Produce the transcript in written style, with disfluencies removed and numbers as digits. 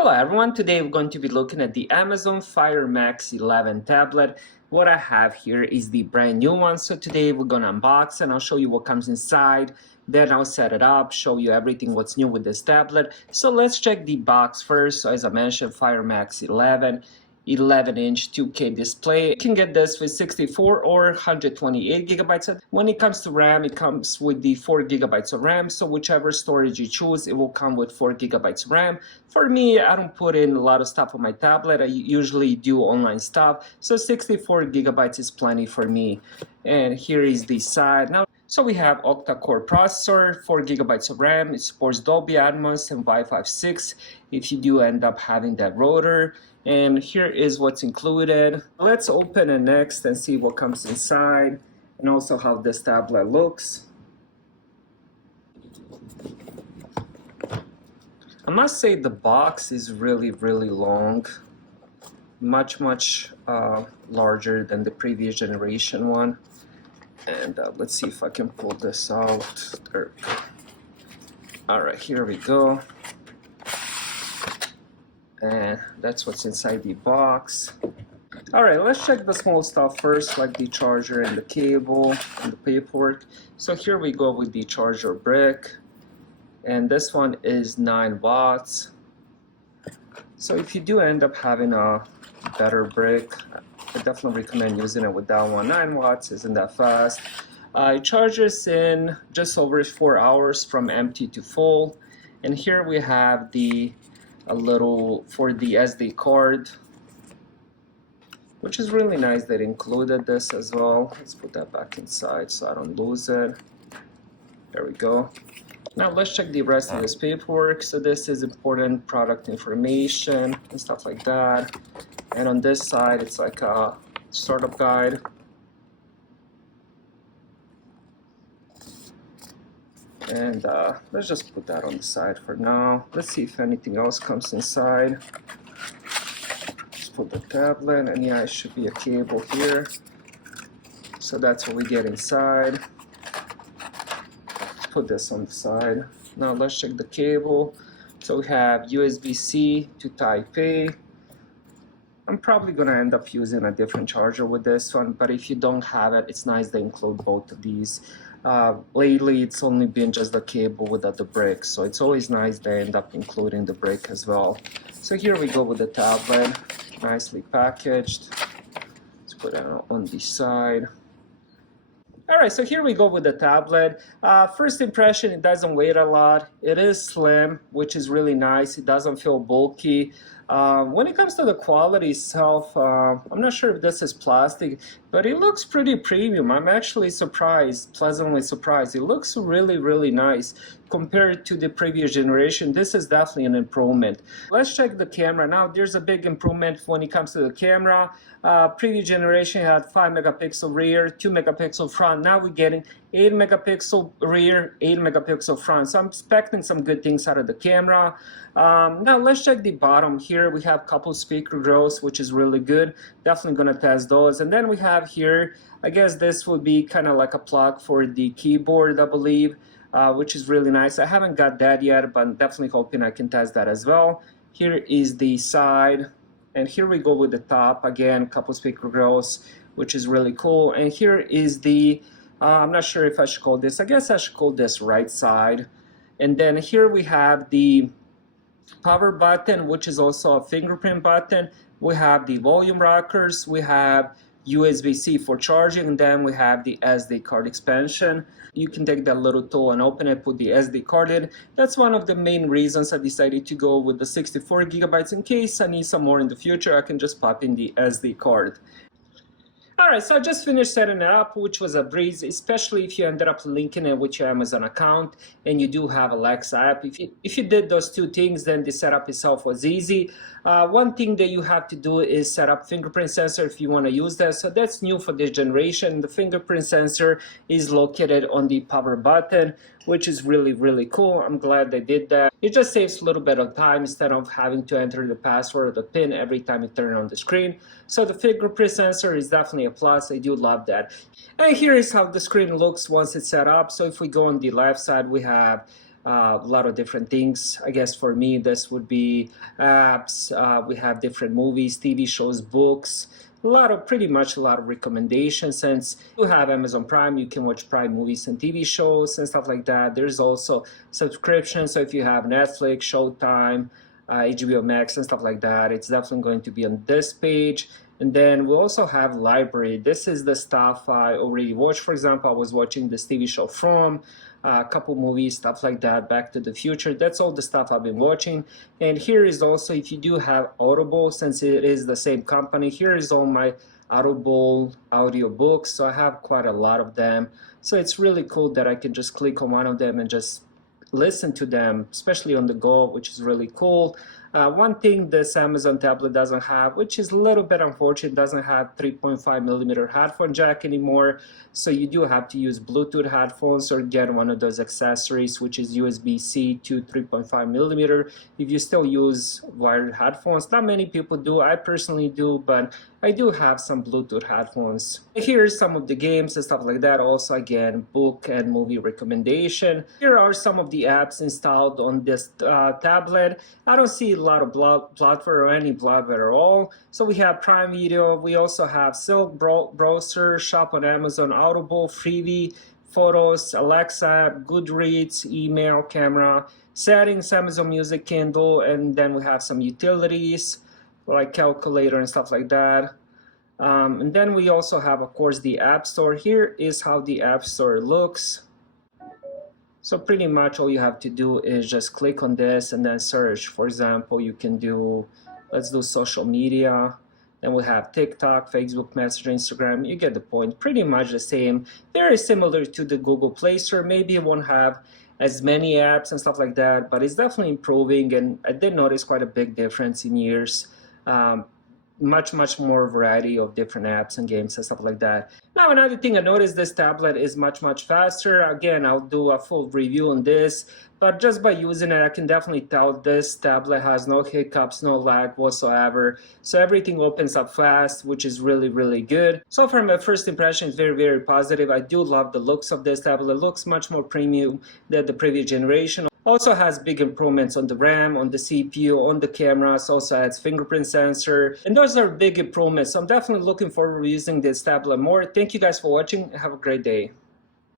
Hello everyone, today we're going to be looking at the Amazon Fire Max 11 tablet. What I have here is the brand new one, so today we're going to unbox and I'll show you what comes inside. Then I'll set it up, show you everything what's new with this tablet. So let's check the box first. So as I mentioned, Fire Max 11-inch 2K display. You can get this with 64 or 128 gigabytes. When it comes to RAM, it comes with the 4 gigabytes of RAM. So whichever storage you choose, it will come with 4 gigabytes RAM. For me, I don't put in a lot of stuff on my tablet. I usually do online stuff. So 64 gigabytes is plenty for me. And here is the side. Now, so we have octa-core processor, 4 gigabytes of RAM. It supports Dolby Atmos and Wi-Fi 6 if you do end up having that rotor. And here is what's included. Let's open it next and see what comes inside and also how this tablet looks. I must say the box is really long, much larger than the previous generation one. And let's see if I can pull this out. There we go. All right, here we go. And that's what's inside the box. All right, let's check the small stuff first, like the charger and the cable and the paperwork. So here we go with the charger brick. And this one is 9 watts. So if you do end up having a better brick, I definitely recommend using it with that one. 9 watts isn't that fast. It charges in just over 4 hours from empty to full. And here we have a little for the SD card, which is really nice. They included this as well. Let's put that back inside so I don't lose it. There we go. Now let's check the rest of this paperwork. So this is important product information and stuff like that. And on this side, it's like a startup guide. And let's just put that on the side for now. Let's see if anything else comes inside. Just put the tablet, and yeah, it should be a cable here. So that's what we get inside. Let's put this on the side. Now let's check the cable. So we have USB-C to Type-A. I'm probably going to end up using a different charger with this one, but if you don't have it, it's nice they include both of these. Lately, it's only been just the cable without the brick, so it's always nice they end up including the brick as well. So here we go with the tablet, nicely packaged. Let's put it on the side. Alright, so here we go with the tablet. First impression, it doesn't weigh a lot. It is slim, which is really nice. It doesn't feel bulky. When it comes to the quality itself, I'm not sure if this is plastic, but it looks pretty premium. I'm actually surprised, pleasantly surprised. It looks really nice compared to the previous generation. This is definitely an improvement. Let's check the camera. Now there's a big improvement when it comes to the camera. Previous generation had 5 megapixel rear, 2 megapixel front. Now we're getting 8 megapixel rear, 8 megapixel front. So I'm expecting some good things out of the camera. Now let's check the bottom. Here we have a couple speaker grills, which is really good. Definitely gonna test those. And then we have here, I guess this would be kind of like a plug for the keyboard, I believe, which is really nice. I haven't got that yet, but I'm definitely hoping I can test that as well. Here is the side, and here we go with the top. Again, a couple speaker grills, which is really cool. And here is the, I'm not sure if I should call this, I guess I should call this right side. And then here we have the power button, which is also a fingerprint button. We have the volume rockers, we have USB-C for charging, and then we have the SD card expansion. You can take that little tool and open it, put the SD card in. That's one of the main reasons I decided to go with the 64 gigabytes. In case I need some more in the future, I can just pop in the SD card. Alright, so I just finished setting it up, which was a breeze, especially if you ended up linking it with your Amazon account and you do have Alexa app. If you did those two things, then the setup itself was easy. One thing that you have to do is set up fingerprint sensor if you want to use that. So that's new for this generation. The fingerprint sensor is located on the power button, which is really cool. I'm glad they did that. It just saves a little bit of time instead of having to enter the password or the PIN every time you turn on the screen. So the fingerprint sensor is definitely a plus. I do love that. And here is how the screen looks once it's set up. So if we go on the left side, we have A lot of different things. I guess for me, this would be apps. We have different movies, TV shows, books, pretty much a lot of recommendations. Since you have Amazon Prime, you can watch Prime movies and TV shows and stuff like that. There's also subscriptions. So if you have Netflix, Showtime, HBO Max and stuff like that, it's definitely going to be on this page. And then we also have library. This is the stuff I already watched. For example, I was watching this TV show From, a couple movies, stuff like that, Back to the Future. That's all the stuff I've been watching. And here is also, if you do have Audible, since it is the same company, here is all my Audible audiobooks. So I have quite a lot of them. So it's really cool that I can just click on one of them and just listen to them, especially on the go, which is really cool. One thing this Amazon tablet doesn't have, which is a little bit unfortunate, doesn't have 3.5 millimeter headphone jack anymore. So you do have to use Bluetooth headphones or get one of those accessories, which is USB-C to 3.5 millimeter. If you still use wired headphones, not many people do. I personally do, but I do have some Bluetooth headphones. Here's some of the games and stuff like that. Also, again, book and movie recommendation. Here are some of the apps installed on this tablet. I don't see a lot of bloatware or any bloatware at all. So we have Prime Video. We also have Silk Browser, Shop on Amazon, Audible, Freevee, Photos, Alexa, Goodreads, email, camera, settings, Amazon Music, Kindle, and then we have some utilities like calculator and stuff like that. And then we also have, of course, the App Store. Here is how the App Store looks. So pretty much all you have to do is just click on this and then search. For example, you can do, let's do social media. Then we have TikTok, Facebook Messenger, Instagram. You get the point. Pretty much the same. Very similar to the Google Play Store. Maybe it won't have as many apps and stuff like that, but it's definitely improving. And I did notice quite a big difference in years. Much more variety of different apps and games and stuff like that. Now, another thing I noticed, this tablet is much faster. Again, I'll do a full review on this, but just by using it, I can definitely tell this tablet has no hiccups, no lag whatsoever. So everything opens up fast, which is really good. So far, my first impression is very positive. I do love the looks of this tablet. It looks much more premium than the previous generation. Also has big improvements on the RAM, on the CPU, on the cameras, also adds fingerprint sensor, and those are big improvements. So I'm definitely looking forward to using this tablet more. Thank you guys for watching. Have a great day.